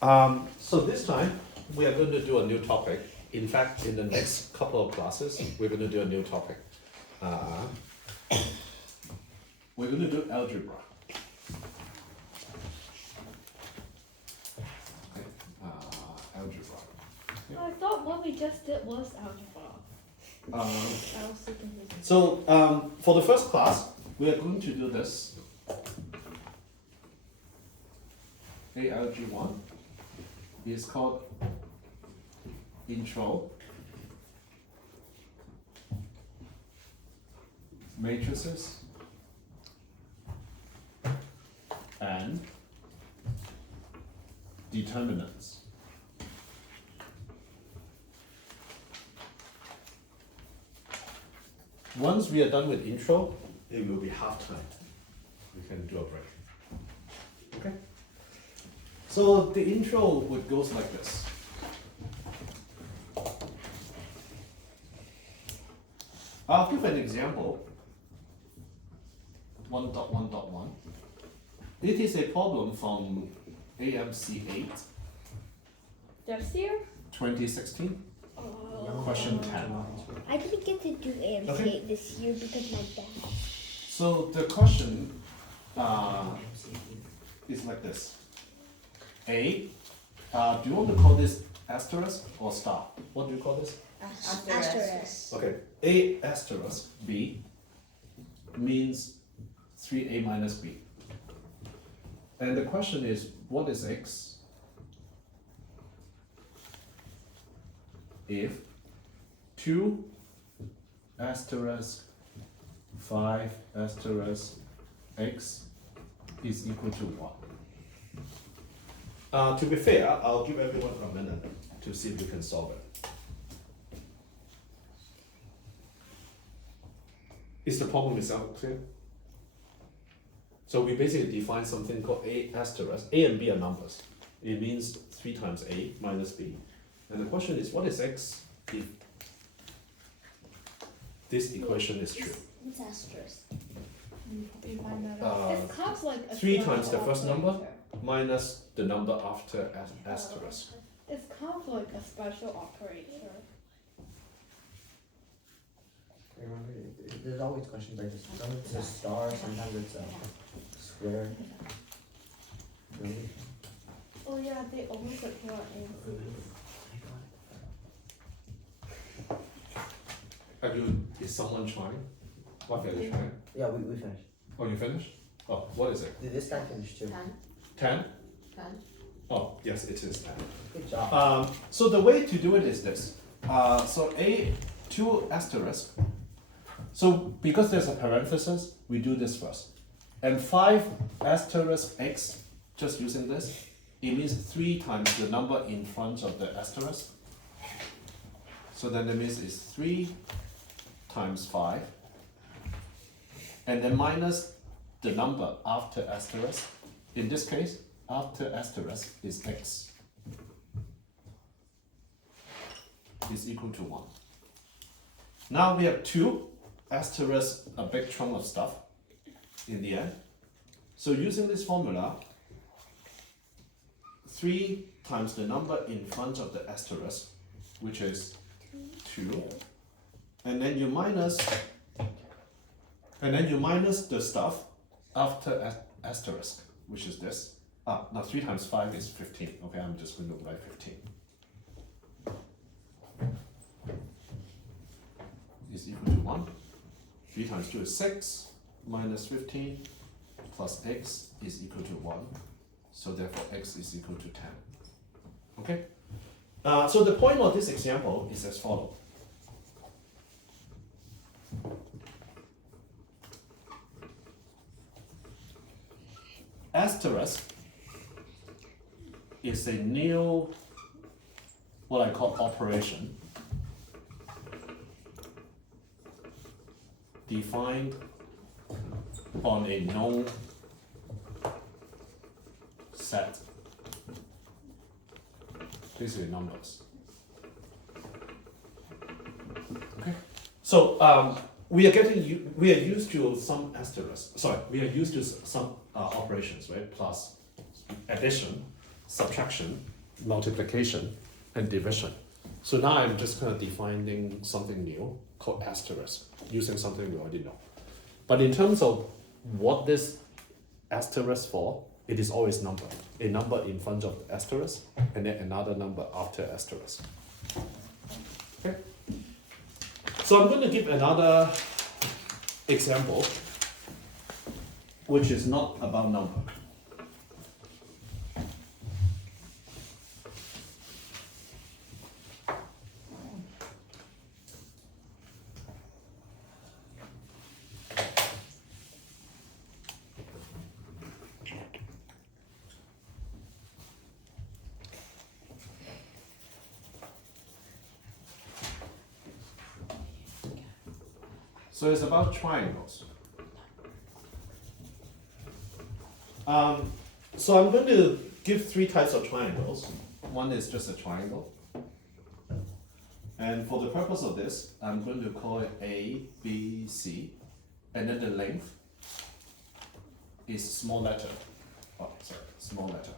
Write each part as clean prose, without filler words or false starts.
So this time we are going to do a new topic. In fact, in the next couple of classes, we're going to do a new topic. We're going to do algebra. Okay. Algebra. Yeah. I thought what we just did was algebra. I was so confused. So for the first class, we are going to do this. ALG1 is called Intro, Matrices, and Determinants. Once we are done with intro, it will be half time. We can do a break. Okay? So the intro would goes like this. I'll give an example. 1.1.1. It is a problem from AMC8 This year? 2016, Oh. question 10. I didn't get to do AMC Okay. this year because my dad. So the question is like this. A, do you want to call this asterisk or star? What do you call this? Asterisk. Okay, A asterisk B means 3A minus B. And the question is, what is X if 2 asterisk 5 asterisk X is equal to 1? To be fair, I'll give everyone a minute to see if you can solve it. Is the problem itself clear? So we basically define something called A asterisk. A and B are numbers. It means 3 times A minus B. And the question is, what is X if this equation is true? It's asterisk. You find that out. It comes like a 3 special times the first number operator. minus the number after asterisk. It's kind of like a special operator. Remember, there's always questions like this. Sometimes it's a star, sometimes it's a square. Really? Oh yeah, they always appear on AMCs. Is someone trying? What are you trying? Yeah, we finished. Oh, you finished? Oh, what is it? This guy finished too. 10? Oh, yes, it is 10. Good job. So the way to do it is this. So A, 2 asterisk. So because there's a parenthesis, we do this first. And 5 asterisk X, just using this, it means 3 times the number in front of the asterisk. So then that means it's 3 times 5. And then minus the number after asterisk. In this case, after asterisk is X is equal to 1. Now we have 2 asterisk, a big chunk of stuff in the end. So using this formula, 3 times the number in front of the asterisk, which is 2, and then you minus the stuff after asterisk, which is this. Now 3 times 5 is 15. Okay, I'm just going to write 15. Is equal to 1. 3 times 2 is 6, minus 15, plus X is equal to 1. So therefore X is equal to 10. Okay? So the point of this example is as follows. Asterisk is a new, what I call operation, defined on a known set, basically numbers. Okay, so we are used to some asterisk. Sorry, we are used to some operations, right? Plus addition, subtraction, multiplication, and division. So now I'm just kind of defining something new called asterisk, using something we already know. But in terms of what this asterisk for, it is always number. A number in front of the asterisk, and then another number after asterisk. Okay. So I'm going to give another example, which is not about number. So it's about triangles. So I'm going to give three types of triangles. One is just a triangle. And for the purpose of this, I'm going to call it A, B, C. And then the length is small letter. Oh, sorry, small letter.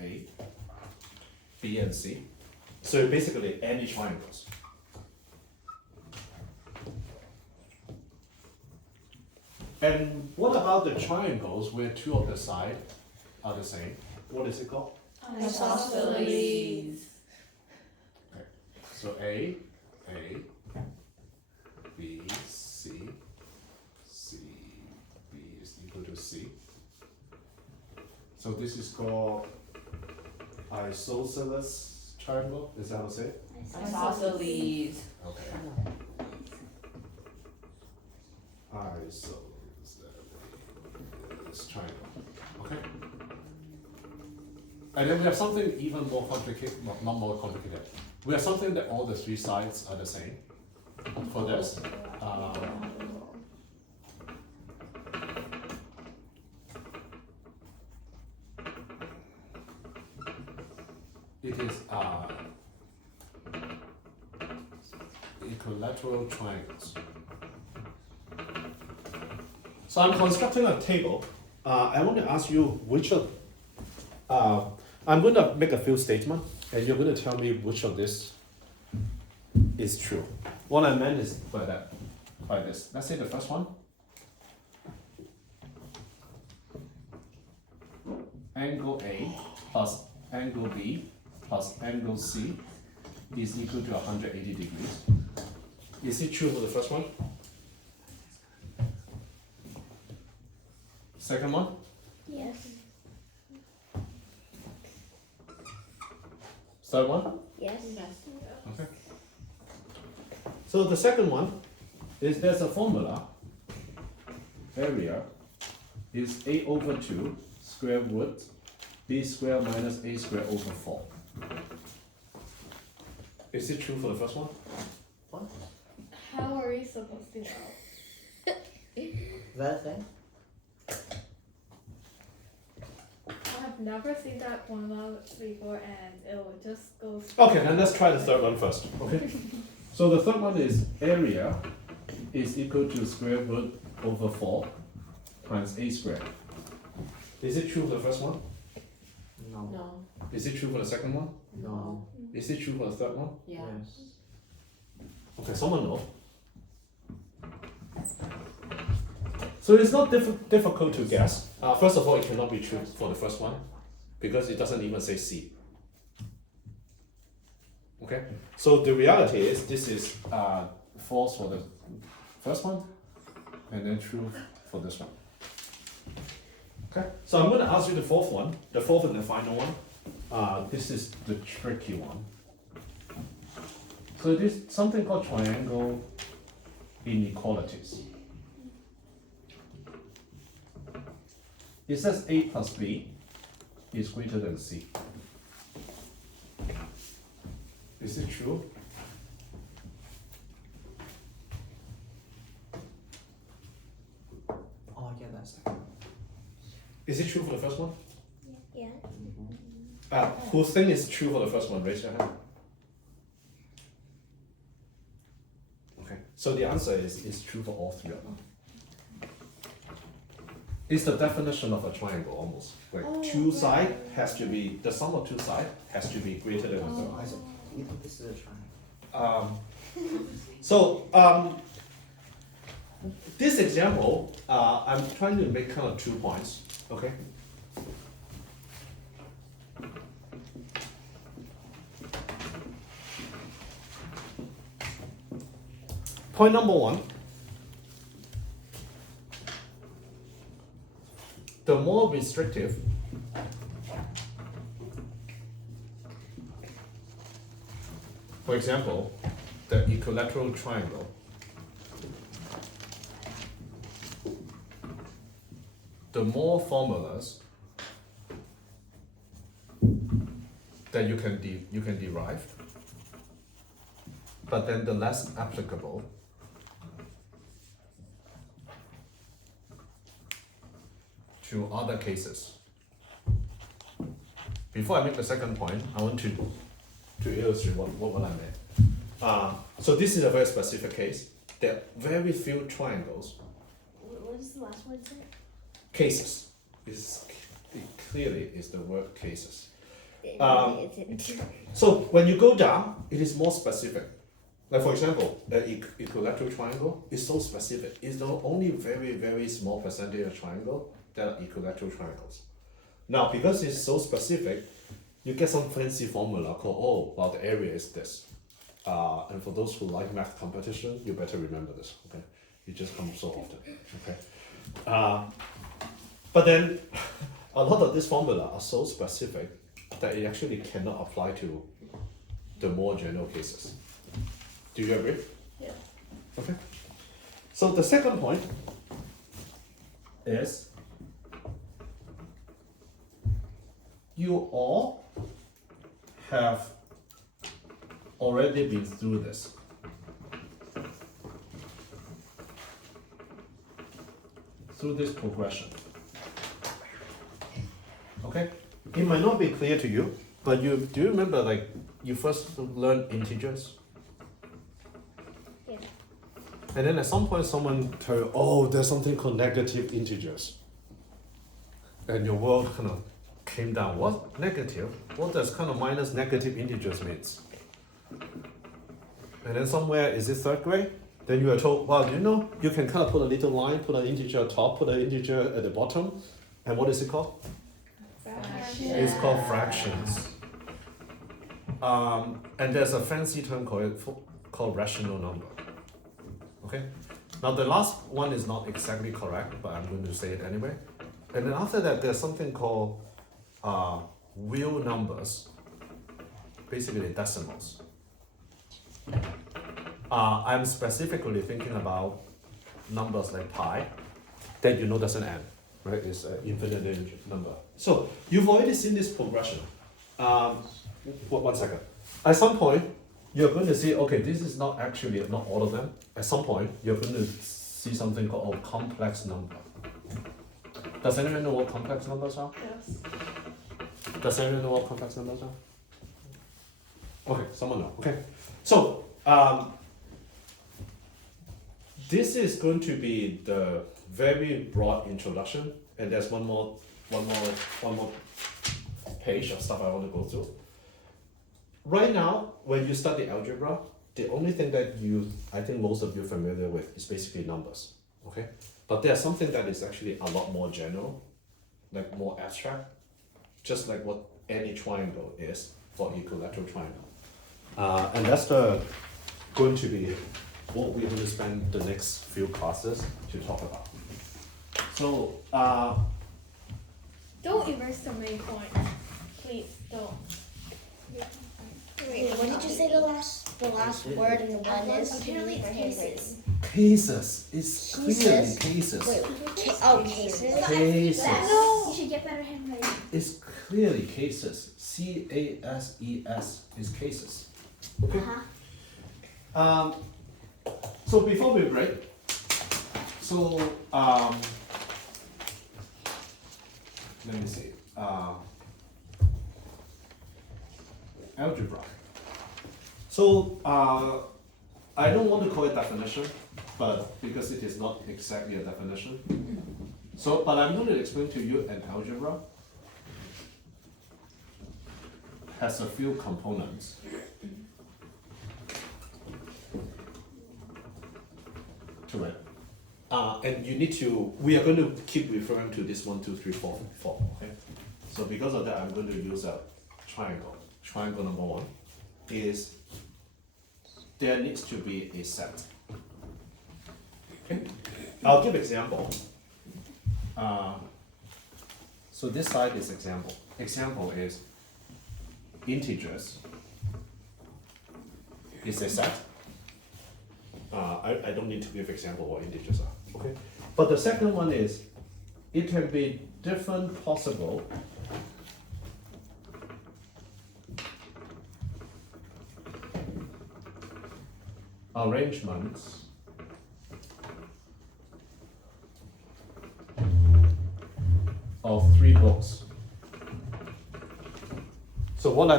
A, B, and C. So basically any triangles. And what about the triangles where two of the sides are the same? What is it called? Isosceles. Okay. So A, B, C, C, B is equal to C. So this is called isosceles triangle. Is that how to say it? Isosceles. Okay. Isosceles triangle. Okay. And then we have something even more complicated, not more complicated. We have something that all the three sides are the same. For this, it is equilateral triangles. So I'm constructing a table. I want to ask you which of, I'm going to make a few statements, and you're going to tell me which of this is true. What I meant is by this. Let's say the first one. Angle A plus angle B plus angle C is equal to 180 degrees. Is it true for the first one? Second one? Yes. Third one? Yes. Okay. So the second one is there's a formula. Area is A over 2 square root B square minus A square over 4. Is it true for the first one? What? How are we supposed to know? Is that a thing? I've never seen that formula before, and it will just go. Okay, then let's try the third one first. Okay. So the third one is area is equal to square root over 4 times A squared. Is it true for the first one? No. No. Is it true for the second one? No. Is it true for the third one? Yeah. Yes. Okay, someone know. So it's not difficult to guess. First of all, it cannot be true for the first one because it doesn't even say C. Okay, so the reality is this is false for the first one and then true for this one. Okay, so I'm going to ask you the fourth one, the fourth and the final one. This is the tricky one. So this is something called triangle inequalities. It says A plus B is greater than C. Is it true? Oh, I get that second. Is it true for the first one? Yeah. Who think is true for the first one? Raise your hand. Okay, so the answer is true for all three of them. It's the definition of a triangle almost. Like Oh, two right. side has to be, the sum of two side has to be greater than the third. Isaac, you think this is a triangle? So this example, I'm trying to make kind of 2 points, okay? Point number 1, the more restrictive for example, the equilateral triangle the more formulas that you can derive, but then the less applicable to other cases. Before I make the second point, I want to illustrate what I meant. So this is a very specific case. There are very few triangles. What is the last word say? Cases. It clearly is the word cases. So when you go down, it is more specific. Like for example, the equilateral triangle is so specific. It's the only very, very small percentage of triangle that are equilateral triangles. Now, because it's so specific, you get some fancy formula called, oh, well, the area is this. And for those who like math competition, you better remember this, okay? It just comes so often, okay? But then, a lot of these formula are so specific that it actually cannot apply to the more general cases. Do you agree? Yeah. Okay. So the second point is you all have already been through this. Through this progression. Okay? It might not be clear to you, but do you remember like you first learned integers? Yeah. And then at some point someone tell you, oh, there's something called negative integers. And your world kind of came down. What? Negative? What does kind of minus negative integers means? And then somewhere, is it third grade? Then you are told, well, do you know, you can kind of put a little line, put an integer at top, put an integer at the bottom. And what is it called? Fraction. It's called fractions. And there's a fancy term called rational number. Okay? Now the last one is not exactly correct, but I'm going to say it anyway. And then after that, there's something called real numbers, basically decimals. I'm specifically thinking about numbers like pi that you know doesn't end, right? It's an infinite number. So you've already seen this progression. One second. At some point, you're going to see, okay, this is not actually, not all of them. At some point, you're going to see something called a complex number. Does anyone know what complex numbers are? Yes. Does anyone know what complex numbers are? Okay, someone know. Okay. So, this is going to be the very broad introduction, and there's one more page of stuff I want to go through. Right now, when you study algebra, the only thing that I think most of you are familiar with is basically numbers, okay? But there's something that is actually a lot more general, like more abstract, just like what any triangle is for equilateral triangle. And that's going to be what we're going to spend the next few classes to talk about. So, Don't erase the main point. Please don't. Wait, what did you say the last word in the one is? Apparently it's cases. cases is clearly Cases? cases. Wait, cases? Cases. You should get better handwriting. It's clearly cases. CASES is cases. Okay. So before we break, so let me see. Algebra. So I don't want to call it definition, but because it is not exactly a definition. So, but I'm going to explain to you an algebra has a few components. To it. And you need to, we are going to keep referring to this 1, 2, 3, 4, 4, okay? So because of that, I'm going to use a triangle. Triangle number 1 is there needs to be a set. Okay? I'll give example. So this side is example. Example is integers is a set. I don't need to give example what integers are. Okay. But the second one is it can be different possible arrangements of 3 books. So what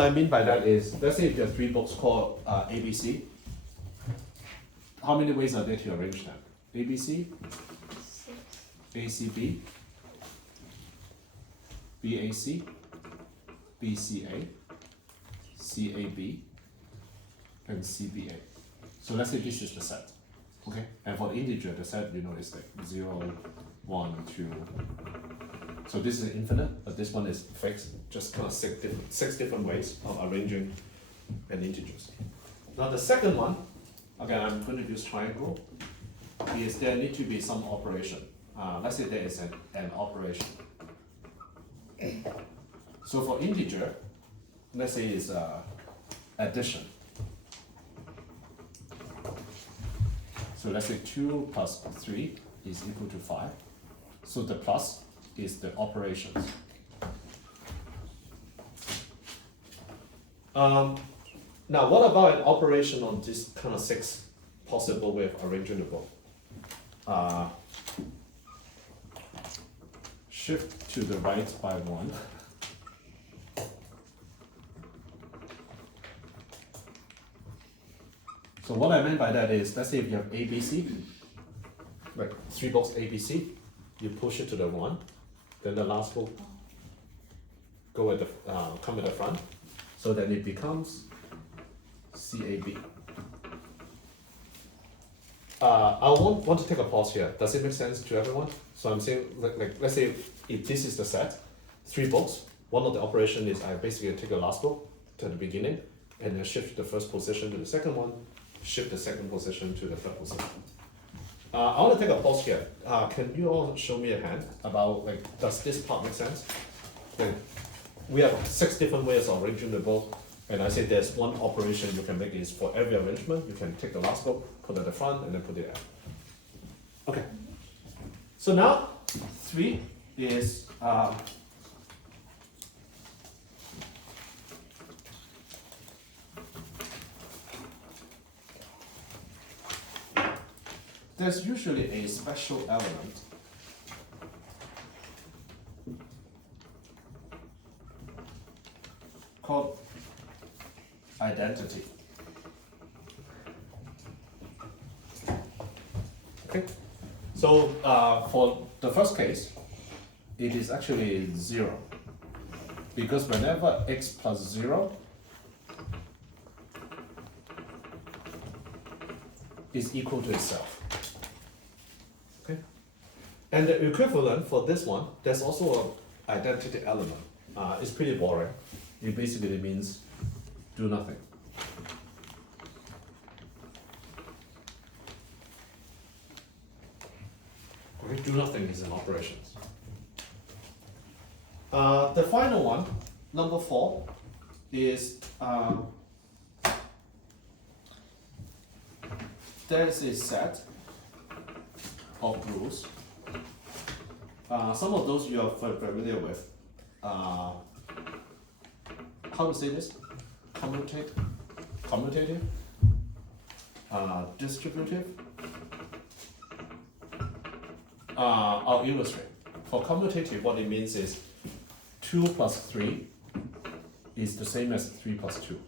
I mean by that is, let's say if there are 3 books called ABC, how many ways are there to arrange them? ABC, ACB, BAC, BCA, CAB, and CBA. So let's say this is the set, okay? And for the integer, the set, you know, is like 0, 1, 2. So this is infinite, but this one is fixed, just kind of 6 different ways of arranging an integers. Now the second one, again, I'm going to use triangle, is there need to be some operation. Let's say there is an operation. So for integer, let's say it's addition. So let's say 2 plus 3 is equal to 5. So the plus is the operations. Now, what about an operation on this kind of 6 possible way of arranging the book? Shift to the right by 1. So what I meant by that is, let's say if you have ABC, like 3 books ABC, you push it to the 1, then the last book go at the come at the front, so then it becomes CAB. I want to take a pause here. Does it make sense to everyone? So I'm saying, like let's say if this is the set, 3 books, one of the operation is I basically take the last book to the beginning, and then shift the first position to the second one, shift the second position to the third position. I want to take a pause here. Can you all show me a hand about, like, does this part make sense? Like, we have 6 different ways of arranging the book, and I say there's one operation you can make is for every arrangement, you can take the last book, put it at the front, and then put it at. Okay. So now, 3 is there's usually a special element called identity. Okay, so for the first case, it is actually 0, because whenever x plus 0 is equal to itself. Okay, and the equivalent for this one, there's also an identity element. It's pretty boring. It basically means do nothing. Okay, do nothing is an operation. The final one, number 4, is there is a set of rules. Some of those you are familiar with. How to say this? Commutative, distributive. I'll illustrate. For commutative, what it means is 2 plus 3 is the same as 3 plus 2.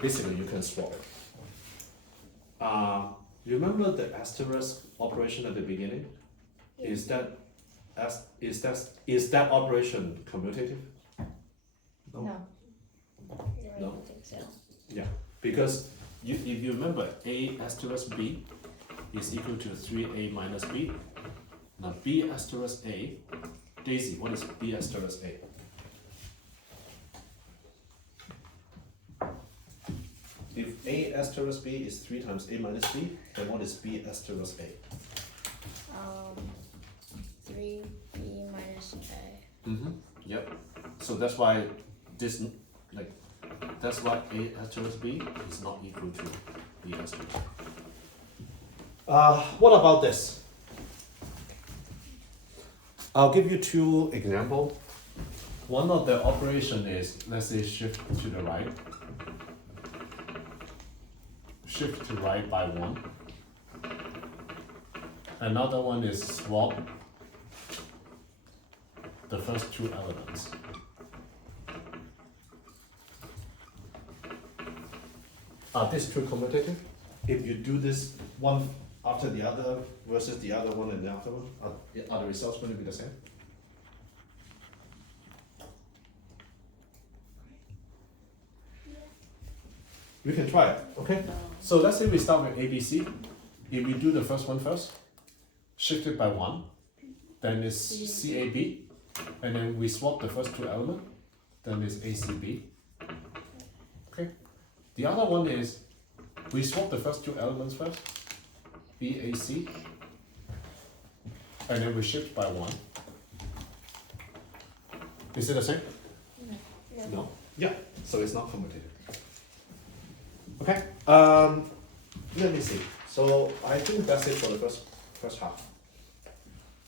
Basically, you can swap it. You remember the asterisk operation at the beginning? Yeah. Is that is that operation commutative? No. I No. don't think so. Yeah, because if you remember, a asterisk b is equal to 3a minus b. Now b asterisk a, Daisy, what is b asterisk a? If a asterisk b is 3 times a minus b, then what is b asterisk a? 3b minus a. Mm-hmm. Yep. So that's why this, that's why a asterisk b is not equal to b asterisk. What about this? I'll give you 2 examples. One of the operation is, let's say, shift to the right. Shift to right by 1. Another one is swap the first 2 elements. Are these 2 commutative? If you do this one after the other versus the other one and the other one, are the results going to be the same? We can try it, okay? So let's say we start with ABC. If we do the first one first, shift it by 1, then it's CAB, and then we swap the first 2 elements, then it's ACB. Okay. The other one is we swap the first 2 elements first, BAC, and then we shift by 1. Is it the same? No. Yeah. So it's not commutative. Okay. Let me see. So I think that's it for the first half.